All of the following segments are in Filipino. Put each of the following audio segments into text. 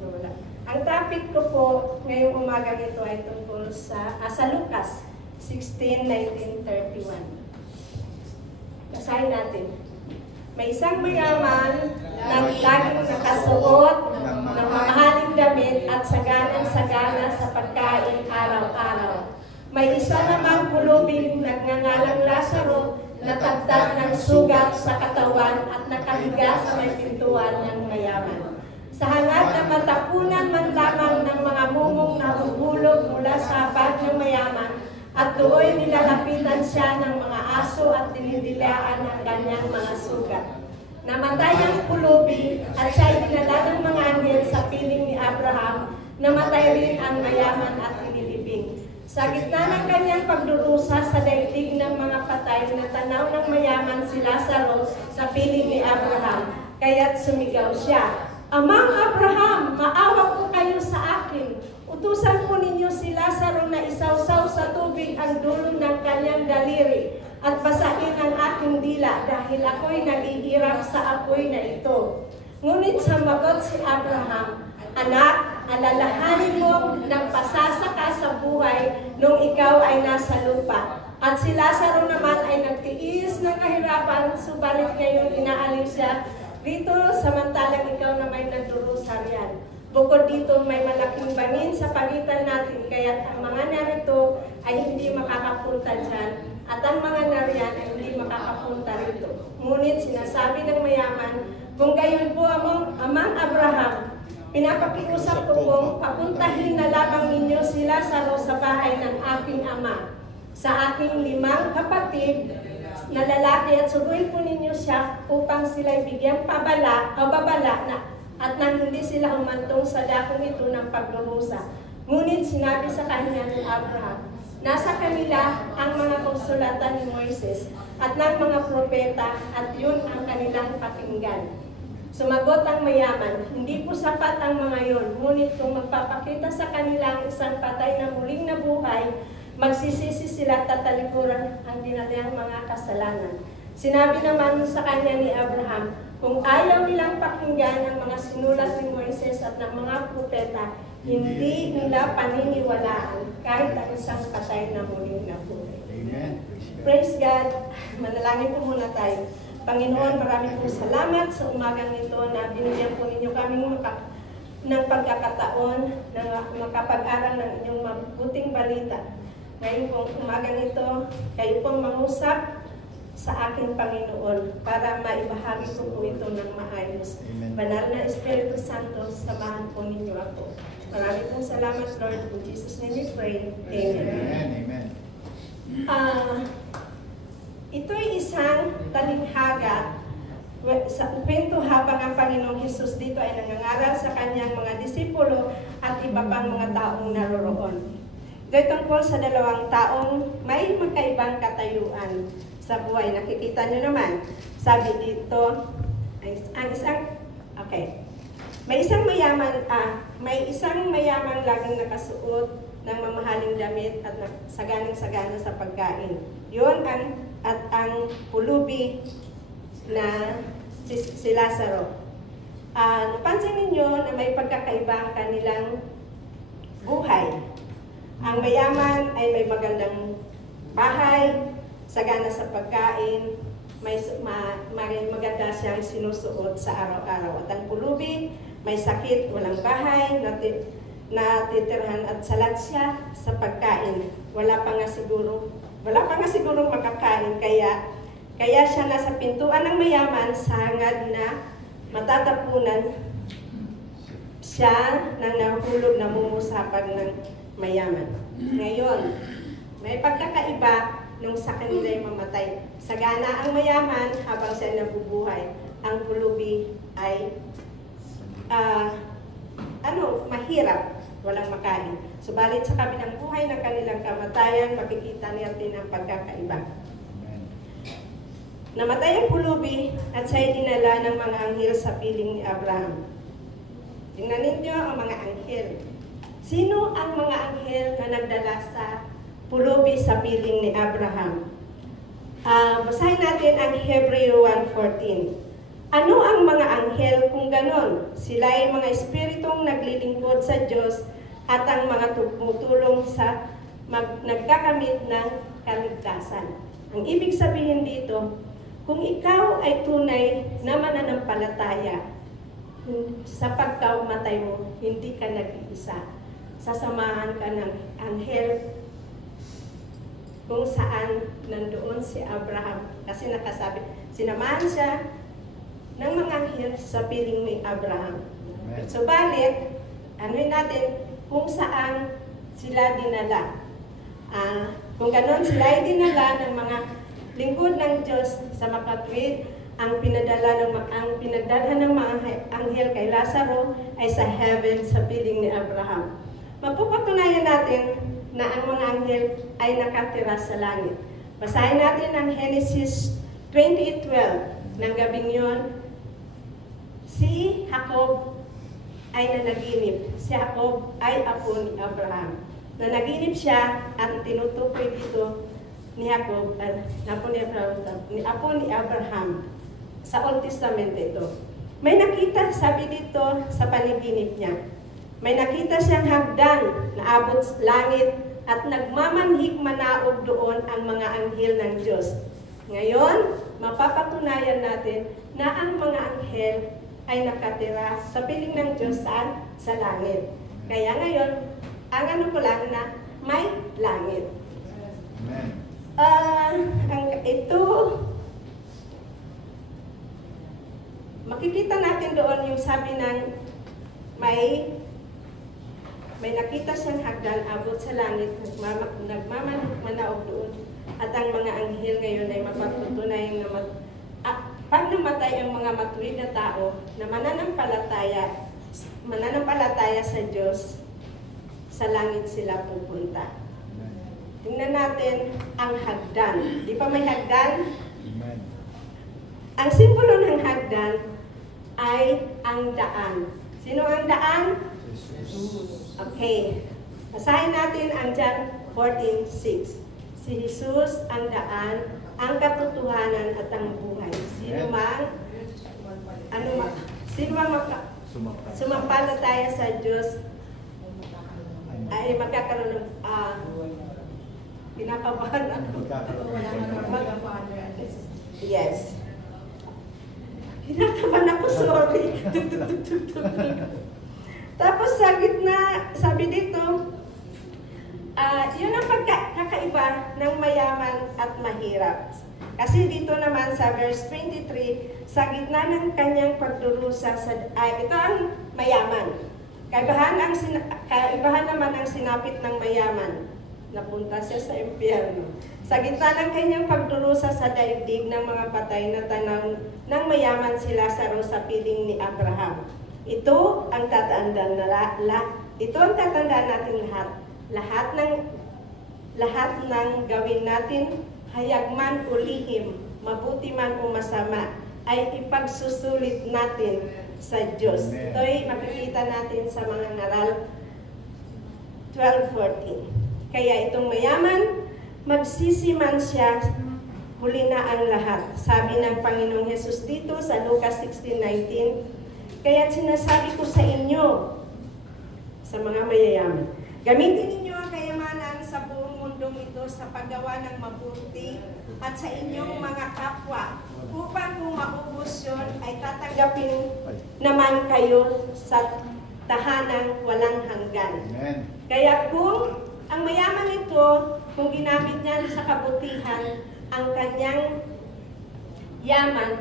Wala. Ang topic ko po ngayong umaga nito ay tungkol sa Lucas 16:19-31. Basahin natin. May isang mayaman na laging nakasuot ng mamahaling damit at saganang-sagana sa pagkain araw-araw. May isa namang pulubing nagngangalang Lazaro na tagtag ng sugat sa katawan at nakahiga sa may pintuan ng mayaman. Sa hangad na matapunan man lamang ng mga mumong na huhulog mula sa abad ng mayaman at doon nilalapitan siya ng mga aso at dinidilaan ng kanyang mga sugat. Namatay ang pulubi at siya'y dinala ng mga anghel sa piling ni Abraham. Namatay rin ang mayaman at inilibing. Sa gitna ng kanyang pagdurusa sa daigdig ng mga patay, natanaw ng mayaman si Lazaro sa piling ni Abraham. Kaya't sumigaw siya, "Amang Abraham, maawa po kayo sa akin. Utusan po ninyo si Lazaro na isawsaw sa tubig ang dulo ng kanyang daliri at basahin ang aking dila dahil ako'y naghihirap sa apoy na ito." Ngunit sumagot si Abraham, "Anak, alalahanin mo nagpasasaka sa buhay nung ikaw ay nasa lupa. At si Lazaro naman ay nagtiis ng kahirapan, subalit ngayon inaaliw siya dito samantalang ikaw na may nagdurusa riyan. Bukod dito may malaking bangin sa pagitan natin, kaya't ang mga narito ay hindi makakapunta dyan at ang mga nariyan ay hindi makakapunta rito." Ngunit sinasabi ng mayaman, "Kung gayon po Amang Abraham, pinapakiusap ko pong papuntahin na lamang ninyo si Lazaro sa bahay ng aking ama. Sa aking 5 kapatid na lalaki at suguin po ninyo siya upang sila'y bigyang babala na at nang hindi sila humantong sa dakong ito ng pagdurusa." Ngunit sinabi sa kanya ni Abraham, "Nasa kanila ang mga kasulatan ni Moises at ng mga propeta at yun ang kanilang pakinggan." Sumagot ang mayaman, "Hindi po sapat ang mga yon, ngunit kung magpapakita sa kanila ang isang patay na muling nabuhay, magsisisi sila at tatalikuran ang dinalang mga kasalanan." Sinabi naman sa kanya ni Abraham, "Kung ayaw nilang pakinggan ang mga sinulat ni Moises at ng mga propeta, hindi nila paniniwalaan kahit ang isang patay na muling nabuhay." Amen. Praise God. Manalangin po muna tayo. Panginoon, maraming po salamat sa umagang ito na binigyan po ninyo kaming ng pagkakataon na makapag-aral ng inyong mabuting balita. Ngayon pong umagang ito, kayo pong mangusap sa aking Panginoon para maibahagi ko po ito ng maayos. Amen. Banal na Espiritu Santo, samahan po ninyo ako. Maraming pong salamat, Lord. In Jesus' name we pray. Amen. Amen. Amen. Ito'y isang talinghaga sa kwento habang ang Panginoong Hesus dito ay nangangaral sa kanyang mga disipulo at iba pang mga taong naroroon. Ito'y tungkol sa 2 taong may magkaibang katayuan sa buhay. Nakikita nyo naman, sabi dito, may isang mayaman laging nakasuot ng mamahaling damit at saganang-sagana sa pagkain. Yun ang pulubi na si Lazaro. Napansin ninyo na may pagkakaiba ang kanilang buhay. Ang mayaman ay may magandang bahay, sagana sa pagkain, may maganda siyang sinusuot sa araw-araw. At ang pulubi, may sakit, walang bahay, natitirhan at salat siya sa pagkain. Wala pa nga siguro makakain, kaya siya nasa pintuan ng mayaman sa hangad na matatapunan siya ng nahulog na mumusapan ng mayaman. Ngayon, may pagkakaiba nung sa kanila'y mamatay. Sagana ang mayaman habang siya nabubuhay. Ang pulubi ay mahirap, walang makain. Subalit sa kabilang buhay ng kanilang kamatayan, makikita natin ang pagkakaiba. Namatay ang pulubi at siya'y dinala ng mga anghel sa piling ni Abraham. Tingnan ninyo ang mga anghel. Sino ang mga anghel na nagdala sa pulubi sa piling ni Abraham? Basahin natin ang Hebreo 1:14. Ano ang mga anghel kung ganon? Sila ay mga espiritong naglilingkod sa Diyos at ang mga tumutulong sa nagkakamit ng kaligtasan. Ang ibig sabihin dito, kung ikaw ay tunay na mananampalataya, sa pagkamatay mo, hindi ka nag-iisa. Sasamahan ka ng anghel kung saan nandoon si Abraham. Kasi nakasabi, sinamahan siya ng mga anghel sa piling ni Abraham. Subalit, anuin natin kung saan sila dinala. Kung ganon sila ay dinala ng mga lingkod ng Diyos sa makatwid, ang pinagdalhan ng mga anghel kay Lazaro ay sa heaven sa piling ni Abraham. Mapupatunayan natin na ang mga anghel ay nakatira sa langit. Basahin natin ang Genesis 28:12. Nang gabing yon, si Jacob ay nanaginip. Si Jacob ay apo ni Abraham. Nanaginip siya at tinutukoy dito ni Jacob, apo ni Abraham. Sa Old Testament ito. May nakita, sabi dito sa panaginip niya, may nakita siyang hagdan na abot sa langit at nagmamanhik manaog doon ang mga anghel ng Diyos. Ngayon, mapapatunayan natin na ang mga anghel ay nakatira sa piling ng Diyos saan? Sa langit. Kaya ngayon, ang ano ko lang na may langit. Ito, makikita natin doon yung sabi ng may nakita siyang hagdan abot sa langit, nagmamanaog doon. At ang mga anghel ngayon ay mapatutunayan na pag namatay ang mga matuwid na tao na mananampalataya sa Diyos, sa langit sila pupunta. Tingnan natin ang hagdan. Di pa may hagdan? Amen. Ang simbolo ng hagdan ay ang daan. Sino ang daan? Jesus. Okay. Basahin natin ang John 14:6. Si Jesus ang daan, ang katotohanan at ang buhay. Sino man sumampalataya sa Diyos ay magkakaroon ng kinakabahan ako. Yes. Kinakabahan ako, sorry. Tapos sa gitna, sabi dito, yun ang pagkakaiba ng mayaman at mahirap. Kasi dito naman sa verse 23, sa gitna ng kanyang pagdurusa, ito ang mayaman. Kaibahan naman ang sinapit ng mayaman. Napunta siya sa impyerno. Sa gitna ng kanyang pagdurusa sa daigdig ng mga patay na tanaw ng mayaman si Lazaro sa piling ni Abraham. Ito ang tatandaan natin lahat. Lahat ng gawin natin, hayag man o lihim, mabuti man o masama, ay ipagsusulit natin sa Diyos. Ito'y makikita natin sa mga ngaral 12:14. Kaya itong mayaman, magsisiman siya, huli na ang lahat. Sabi ng Panginoong Hesus dito sa Lucas 16:19, kaya sinasabi ko sa inyo, sa mga mayayaman, gamitin ninyo ang kayamanan sa buong mundong ito sa paggawa ng mabuti at sa inyong mga kapwa, upang kung maubos yun, ay tatanggapin naman kayo sa tahanang walang hanggan. Amen. Kaya kung ang mayaman ito, kung ginamit niya sa kabutihan, ang kanyang yaman,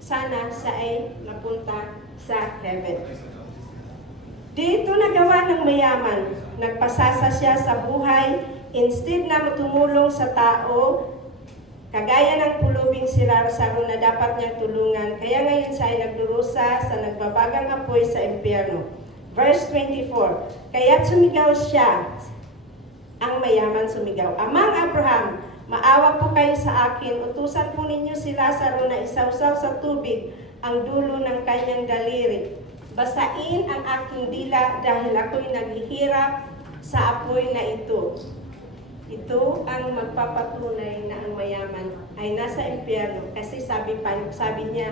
sana siya ay napunta sa heaven. Dito nagawa ng mayaman, nagpasasa siya sa buhay, instead na tumulong sa tao, kagaya ng pulubing si Lazaro na dapat niyang tulungan, kaya ngayon siya ay nagdurusa sa nagbabagang apoy sa impyerno. Verse 24, kaya't sumigaw siya, ang mayaman sumigaw, Amang Abraham, maawa po kayo sa akin, utusan po ninyo si Lazaro na isawsaw sa tubig ang dulo ng kanyang daliri. Basain ang aking dila dahil ako'y naghihirap sa apoy na ito. Ito ang magpapatunay na ang mayaman ay nasa impyerno kasi sabi niya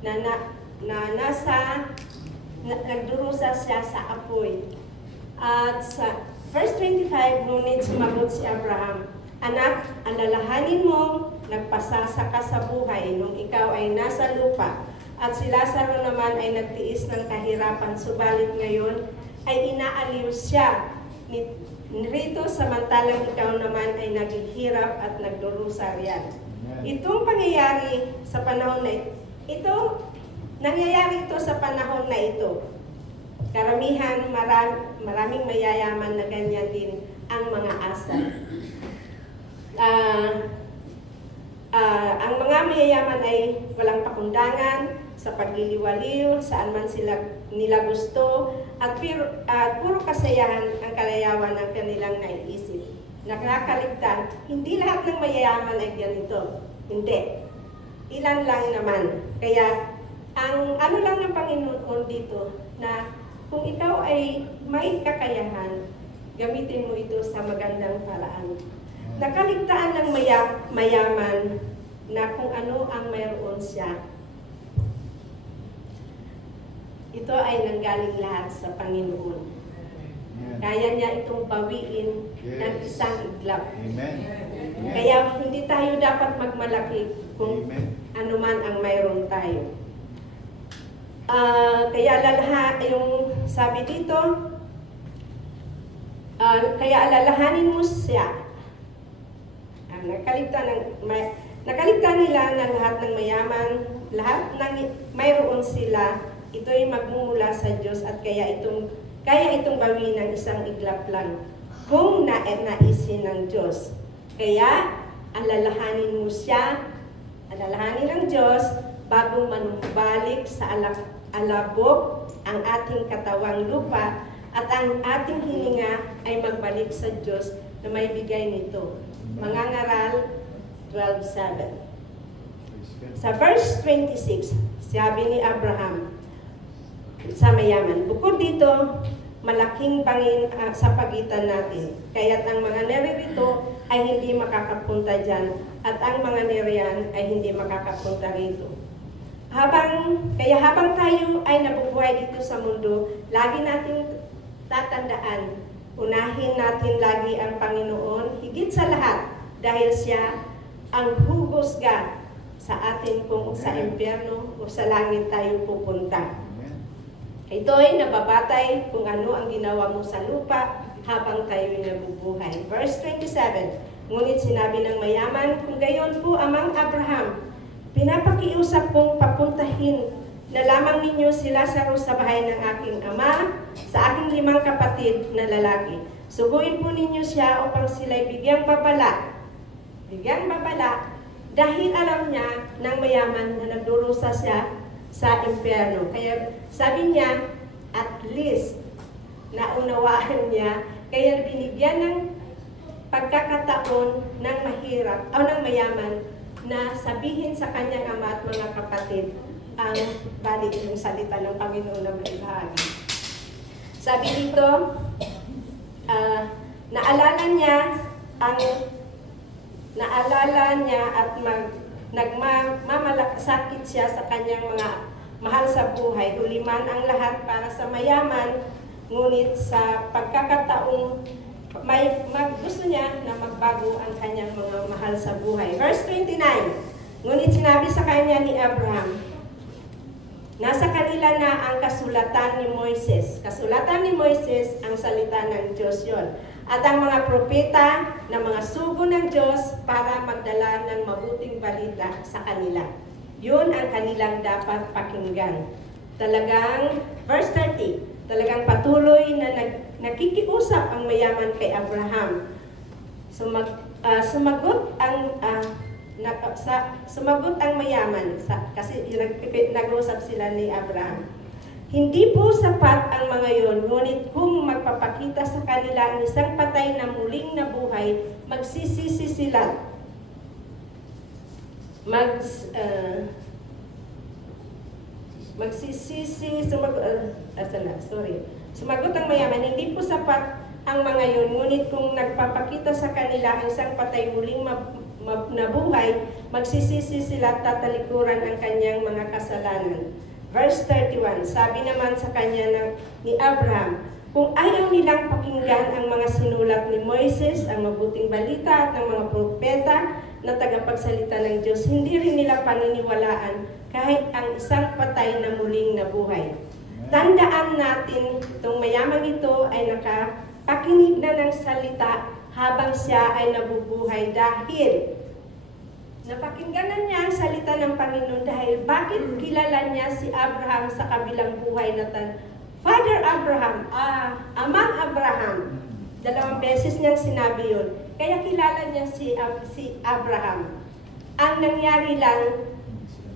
na nagdurusa siya sa apoy. At sa verse 25, ngunit sumagot si Abraham, "Anak, alalahanin mo, nagpasasa ka sa buhay nung ikaw ay nasa lupa, at si Lazaro naman ay nagtiis ng kahirapan, subalit ngayon ay inaaliw siya rito samantalang ikaw naman ay naghihirap at nagdurusa riyan." Itong pangyayari sa panahon na ito, nangyayari ito sa panahon na ito. Karamihan, maraming mayayaman na ganyan din ang mga asal. Ang mga mayayaman ay walang pakundangan sa pagliliwaliw, saan man nila gusto, at puro kasayahan ang kalayawan ng kanilang naiisip. Nakakaligtan, hindi lahat ng mayayaman ay ganito. Hindi. Ilan lang naman. Kaya, ang ano lang ng Panginoon dito, na kung ikaw ay may kakayahan, gamitin mo ito sa magandang paraan. Nakaligtaan ng mayaman na kung ano ang mayroon siya. Ito ay nanggaling lahat sa Panginoon. Kaya niya itong bawiin ng isang iglap. Amen. Kaya hindi tayo dapat magmalaki kung ano man ang mayroon tayo. Kaya yung sabi dito, kaya alalahanin mo siya. Nakaligtan nila na lahat ng mayaman, lahat ng mayroon sila, ito ay magmumula sa Diyos at kaya itong gawin ng isang iglap lang kung naisin ng Diyos. Kaya alalahanin mo siya, alalahanin ng Diyos bago manumbalik sa alabok ang ating katawang lupa at ang ating hininga ay magbalik sa Diyos na may bigay nito. Mangangaral 12:7. Sa verse 26, sabi ni Abraham sa mayaman, "Bukod dito, malaking bangin sa pagitan natin, kaya't ang mga naririto ay hindi makakapunta dyan at ang mga nariyan ay hindi makakapunta rito." Kaya habang tayo ay nabubuhay dito sa mundo, lagi nating tatandaan, unahin natin lagi ang Panginoon higit sa lahat dahil siya ang huhusga sa atin kung sa impyerno o sa langit tayo pupunta. Ito ay nababatay kung ano ang ginawa mo sa lupa habang tayo'y nabubuhay. Verse 27, ngunit sinabi ng mayaman, "Kung gayon po, Amang Abraham, pinapakiusap kong papuntahin na lamang ninyo si Lazaro sa bahay ng aking ama, sa aking 5 kapatid na lalaki. Subuin po ninyo siya upang sila'y bigyang babala. Bigyang babala dahil alam niya ng mayaman na nagdurusa siya sa impyerno." Kaya sabi niya, at least, naunawaan niya, kaya binigyan ng pagkakataon ng mahirap o ng mayaman na sabihin sa kanyang ama at mga kapatid ang balit yung salita ng Panginoon na maibahagi. Sabi dito, naalala niya at nagmamalakasakit siya sa kanyang mga mahal sa buhay. Huliman ang lahat para sa mayaman, ngunit sa pagkakataong gusto niya na magbago ang kanyang mga mahal sa buhay. Verse 29, ngunit sinabi sa kanya ni Abraham, nasa kanila na ang kasulatan ni Moises. Kasulatan ni Moises ang salita ng Diyos yon. At ang mga propeta na mga sugo ng Diyos para magdala ng mabuting balita sa kanila. Yun ang kanilang dapat pakinggan. Talagang, verse 30, talagang patuloy na nakikiusap ang mayaman kay Abraham. Sumagot ang mayaman kasi nag-usap sila ni Abraham. Hindi po sapat ang mga yon, ngunit kung magpapakita sa kanila ang isang patay na muling nabuhay, magsisisi sila. Sumagot ang mayaman, hindi po sapat ang mga yon, ngunit kung nagpapakita sa kanila ang isang patay muling nabuhay, magsisisi sila at tatalikuran ang kanyang mga kasalanan. Verse 31, sabi naman sa kanya ni Abraham, kung ayaw nilang pakinggan ang mga sinulat ni Moises, ang mabuting balita at ng mga propeta na tagapagsalita ng Diyos, hindi rin nila paniniwalaan kahit ang isang patay na muling nabuhay. Tandaan natin, itong mayamang ito ay nakapakinig na ng salita habang siya ay nabubuhay dahil napakinggan niya ang salita ng Panginoon dahil bakit kilala niya si Abraham sa kabilang buhay na Father Abraham, Amang Abraham. 2 beses niyang sinabi yun. Kaya kilala niya si Abraham. Ang nangyari lang,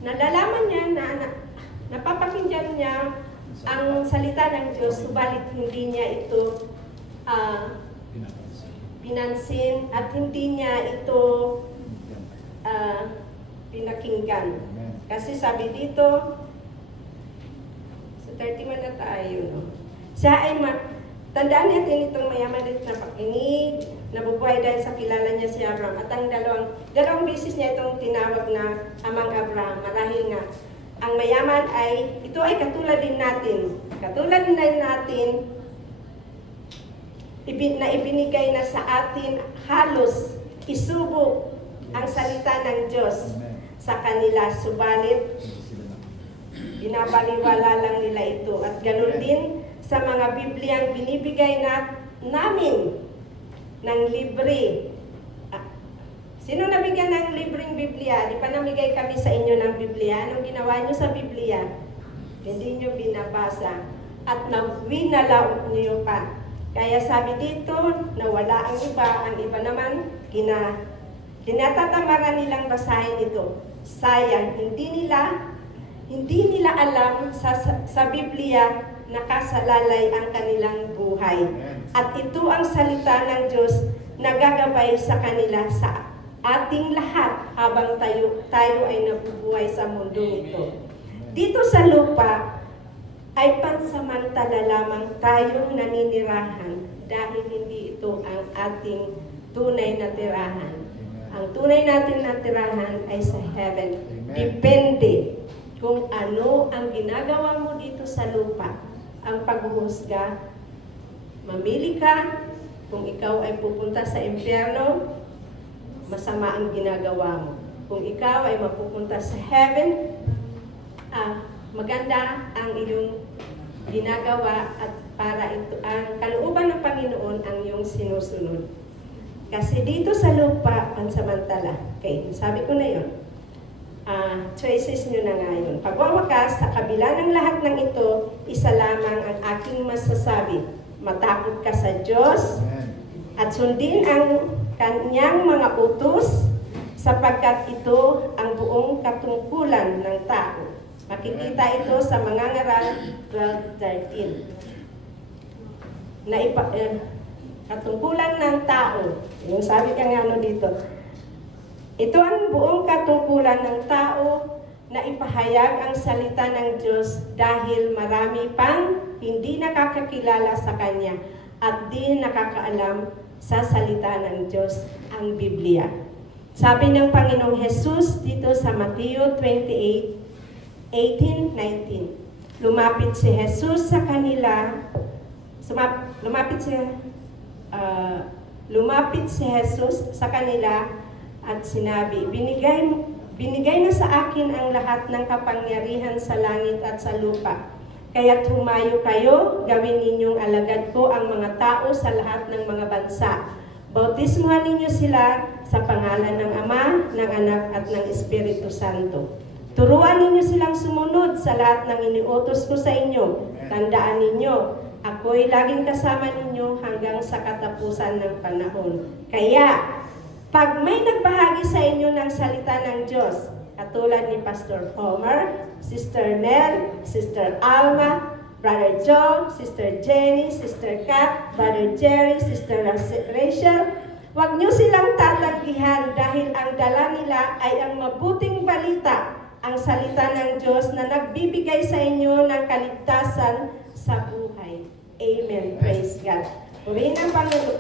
nalalaman niya na napapakinggan niya ang salita ng Diyos, subalit hindi niya ito pinansin at hindi niya ito pinakinggan. Kasi sabi dito, sa 31 na tayo, no? Siya ay tandaan natin itong mayaman dito na pakinig, nabubuhay dahil sa kilala niya si Abraham. At ang dalawang beses niya itong tinawag na Amang Abraham. Marahil nga, ang mayaman ay, ito ay katulad din natin. Katulad din natin, na ibinigay na sa atin halos isubo ang salita ng Diyos sa kanila, subalit binabaliwala lang nila ito. At ganun din sa mga Bibliang binibigay namin ng libre. Sino nabigyan ng libreng Biblia? Di pa namigay kami sa inyo ng Biblia. Anong ginawa nyo sa Biblia? Hindi nyo binabasa at winalaw nyo pa. Kaya sabi dito na wala ang iba naman tinatatamaran nilang basahin ito. Sayang, hindi nila alam sa Biblia nakasalalay ang kanilang buhay. At ito ang salita ng Diyos na gagabay sa kanila sa ating lahat habang tayo ay nabubuhay sa mundo ito. Dito sa lupa ay pansamantala lamang tayong naninirahan dahil hindi ito ang ating tunay na tirahan. Ang tunay natin na tirahan ay sa heaven. Depende kung ano ang ginagawa mo dito sa lupa. Ang paghuhusga, mamili ka kung ikaw ay pupunta sa impyerno, masama ang ginagawa mo. Kung ikaw ay mapupunta sa heaven, maganda ang iyong ginagawa at para ito ang kalooban ng Panginoon ang iyong sinusunod. Kasi dito sa lupa, pansamantala. Okay, sabi ko na yun. Choices nyo na nga yun. Pagwawakas, sa kabila ng lahat ng ito, isa lamang ang aking masasabi. Matakot ka sa Diyos at sundin ang kanyang mga utos sapagkat ito ang buong katungkulan ng tao. Makikita ito sa Mangangaral 12:13. Katungkulan ng tao. Yung sabi ka nga dito. Ito ang buong katungkulan ng tao na ipahayag ang salita ng Diyos dahil marami pang hindi nakakakilala sa Kanya at di nakakaalam sa salita ng Diyos, ang Biblia. Sabi ng Panginoong Jesus dito sa Mateo 28:18-19. Lumapit si Jesus sa kanila. Lumapit si Jesus sa kanila at sinabi, binigay na sa akin ang lahat ng kapangyarihan sa langit at sa lupa. Kaya't humayo kayo, gawin ninyong alagad ko ang mga tao sa lahat ng mga bansa. Bautismuhan ninyo sila sa pangalan ng Ama, ng Anak at ng Espiritu Santo. Turuan ninyo silang sumunod sa lahat ng iniutos ko sa inyo. Tandaan ninyo, ako'y laging kasama ninyo hanggang sa katapusan ng panahon. Kaya, pag may nagbahagi sa inyo ng salita ng Diyos, katulad ni Pastor Homer, Sister Nell, Sister Alma, Brother Joe, Sister Jenny, Sister Kat, Brother Jerry, Sister Rachel, huwag niyo silang tatanggihan dahil ang dala nila ay ang mabuting balita, ang salita ng Diyos na nagbibigay sa inyo ng kaligtasan sa buhay. Amen. Praise God. Purihin ang Panginoon.